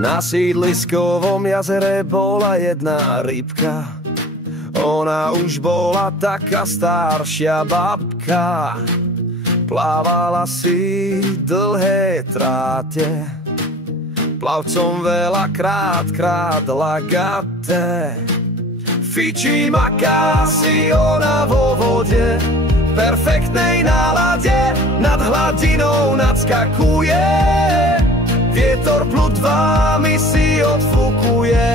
Na sídliskovom jazere bola jedna rybka. Ona už bola taká staršia babka. Plávala si dlhé tráte, plavcom veľakrát krádla gate. Fičí, maká si ona vo vode, v perfektnej nálade, nad hladinou nadskakuje. Vietor plutvami si odfúkuje.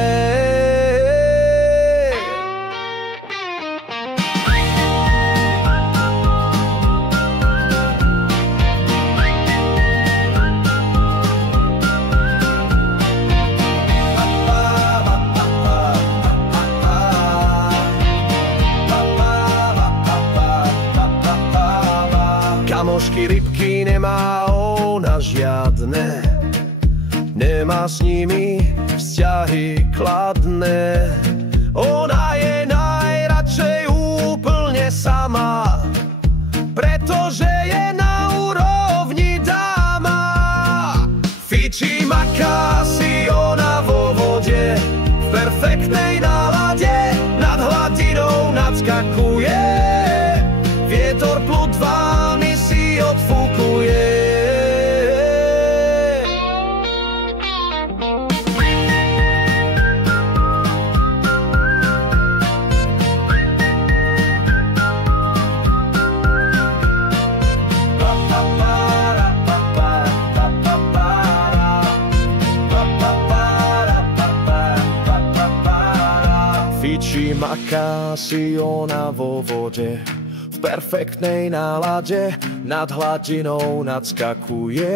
Kamošky rybky nemá ona žiadne, nemá s nimi vzťahy kladné. Ona je najradšej úplne sama, pretože je na úrovni dáma. Fičí, maká si ona vo vode, v perfektnej nálade, nad hladinou nadskakuje. Vietor plutvami si odfúkuje. Fičí, maká si ona vo vode, v perfektnej nálade, nad hladinou nadskakuje.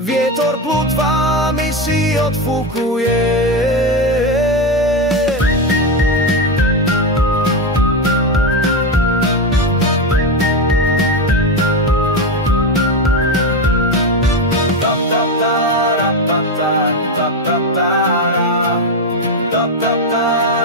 Vietor plutvami si odfúkuje. Ta ta ta